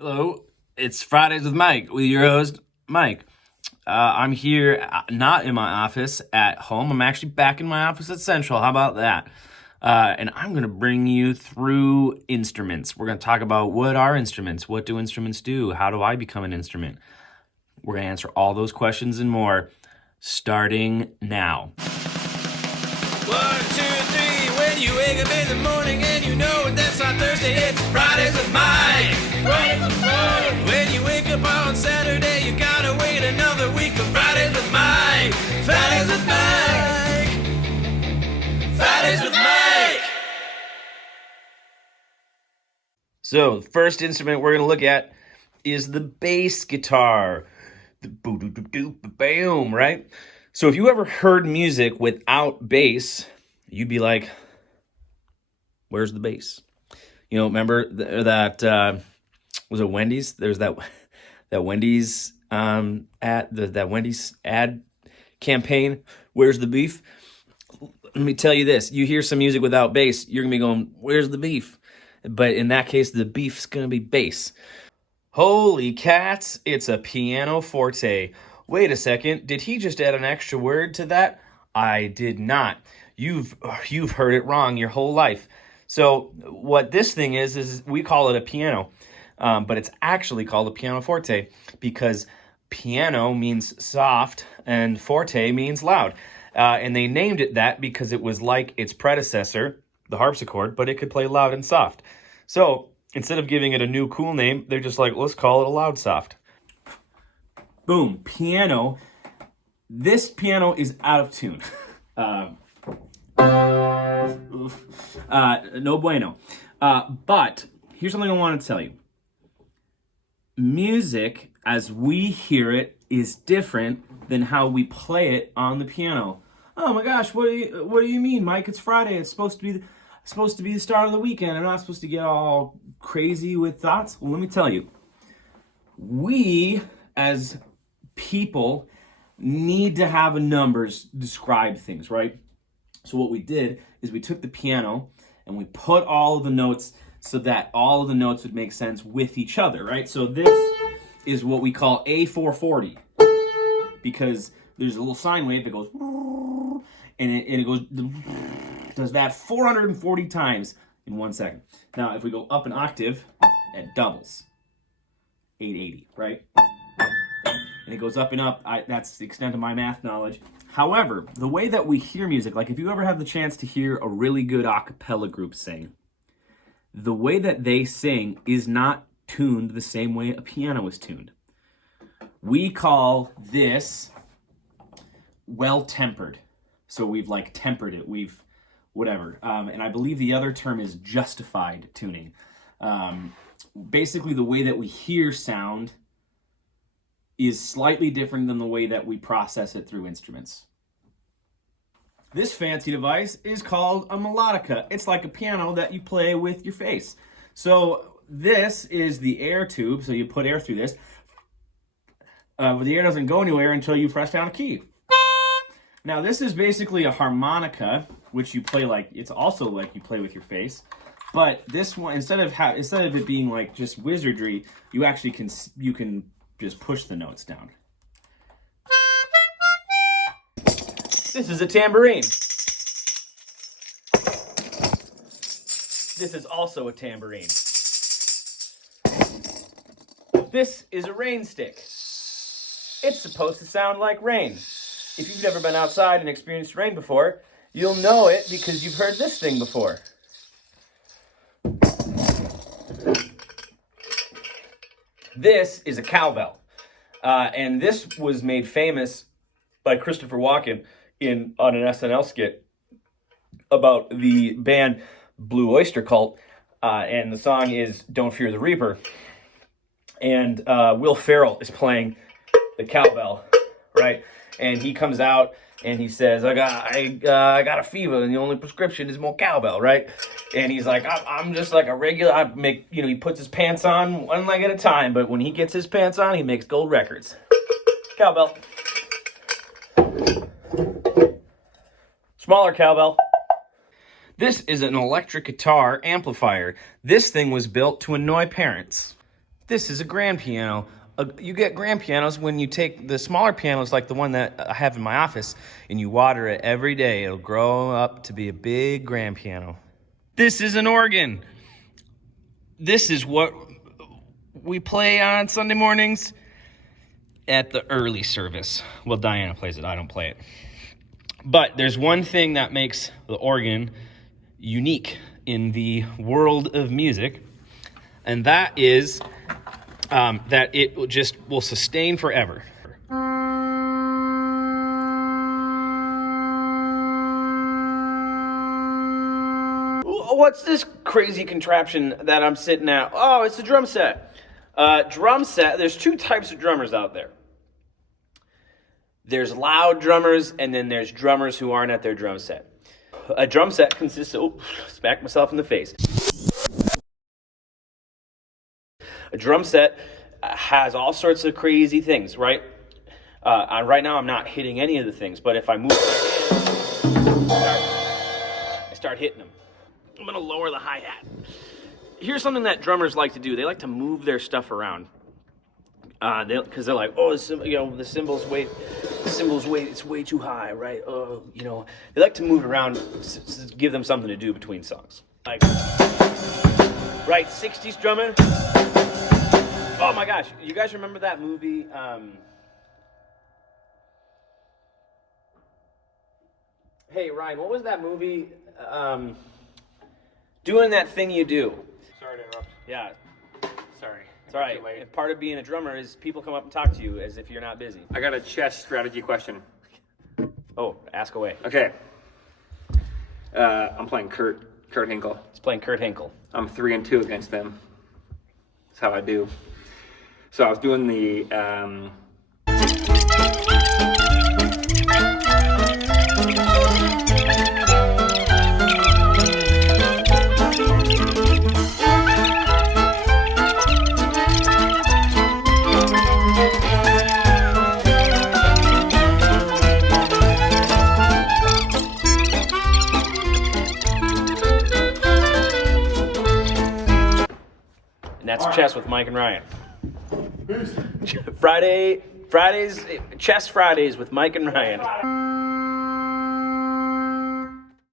Hello, it's Fridays with Mike, with your host, Mike. I'm here, not in my office at home. I'm actually back in my office at Central. How about that? And I'm going to bring you through instruments. We're going to talk about what are instruments? What do instruments do? How do I become an instrument? We're going to answer all those questions and more, starting now. 1, 2, 3. When you wake up in the morning and you know that's not Thursday, it's Fridays with Mike. Fridays with Mike. When you wake up on Saturday, you gotta wait another week for Fridays with Mike. Fridays with Mike. Fridays with Mike. So, the first instrument we're going to look at is the bass guitar. The boo-doo-doo-doo-bam, right? So if you ever heard music without bass, you'd be like, where's the bass? You know, remember that, was it Wendy's? There's that Wendy's that Wendy's ad campaign, where's the beef? Let me tell you this, you hear some music without bass, you're going to be going, where's the beef? But in that case, the beef's going to be bass. Holy cats, it's a pianoforte. Wait a second, did he just add an extra word to that? I did not. You've heard it wrong your whole life. So what this thing is we call it a piano, but it's actually called a pianoforte because piano means soft and forte means loud. And they named it that because it was like its predecessor, the harpsichord, but it could play loud and soft. So instead of giving it a new cool name, they're just like, let's call it a loud soft. Boom, piano. This piano is out of tune. No bueno. But here's something I want to tell you. Music, as we hear it, is different than how we play it on the piano. Oh my gosh, what do you mean, Mike? It's Friday. It's supposed to be the start of the weekend. I'm not supposed to get all crazy with thoughts. Well, let me tell you. We, as people, need to have a numbers describe things, right? So what we did is we took the piano and we put all of the notes so that all of the notes would make sense with each other, right? So this is what we call A440 because there's a little sine wave that goes and it goes does that 440 times in 1 second. Now, if we go up an octave, it doubles. 880, right? And it goes up and up. That's the extent of my math knowledge. However, the way that we hear music, like if you ever have the chance to hear a really good a cappella group sing, the way that they sing is not tuned the same way a piano is tuned. We call this well-tempered. So we've like tempered it, we've whatever. And I believe the other term is justified tuning. Basically, the way that we hear sound is slightly different than the way that we process it through instruments. This fancy device is called a melodica. It's like a piano that you play with your face. So this is the air tube, so you put air through this. But the air doesn't go anywhere until you press down a key. Now this is basically a harmonica, which you play like, it's also like you play with your face. But this one, instead of it being like just wizardry, you actually can just push the notes down. This is a tambourine. This is also a tambourine. This is a rain stick. It's supposed to sound like rain. If you've never been outside and experienced rain before, you'll know it because you've heard this thing before. This is a cowbell. And this was made famous by Christopher Walken on an SNL skit about the band Blue Oyster Cult. And the song is Don't Fear the Reaper. And Will Ferrell is playing the cowbell, right? And he comes out and he says, I got a fever and the only prescription is more cowbell, right? And he's like, I'm just like a regular, he puts his pants on one leg at a time, but when he gets his pants on, he makes gold records. Cowbell. Smaller cowbell. This is an electric guitar amplifier. This thing was built to annoy parents. This is a grand piano. You get grand pianos when you take the smaller pianos like the one that I have in my office and you water it every day. It'll grow up to be a big grand piano. This is an organ. This is what we play on Sunday mornings at the early service. Well, Diana plays it. I don't play it. But there's one thing that makes the organ unique in the world of music, and that is that it will sustain forever. What's this crazy contraption that I'm sitting at? Oh, it's a drum set. Drum set, there's two types of drummers out there. There's loud drummers, and then there's drummers who aren't at their drum set. A drum set consists of, smack myself in the face. A drum set has all sorts of crazy things, right? Right now I'm not hitting any of the things, but if I move my hand, I start hitting them. I'm gonna lower the hi-hat. Here's something that drummers like to do. They like to move their stuff around. Because they're like, oh, the cymbals weight, it's way too high, right? Oh, they like to move around to give them something to do between songs. Like, right, 60s drumming. Oh my gosh, you guys remember that movie? Hey Ryan, what was that movie? Doing That Thing You Do. Sorry to interrupt. Yeah. Sorry. It's all right. And part of being a drummer is people come up and talk to you as if you're not busy. I got a chess strategy question. Oh, ask away. Okay. I'm playing Kurt Hinkle. He's playing Kurt Hinkle. I'm 3-2 against them. That's how I do. So I was doing the And that's Chess with Mike and Ryan. Fridays, Chess Fridays with Mike and Ryan.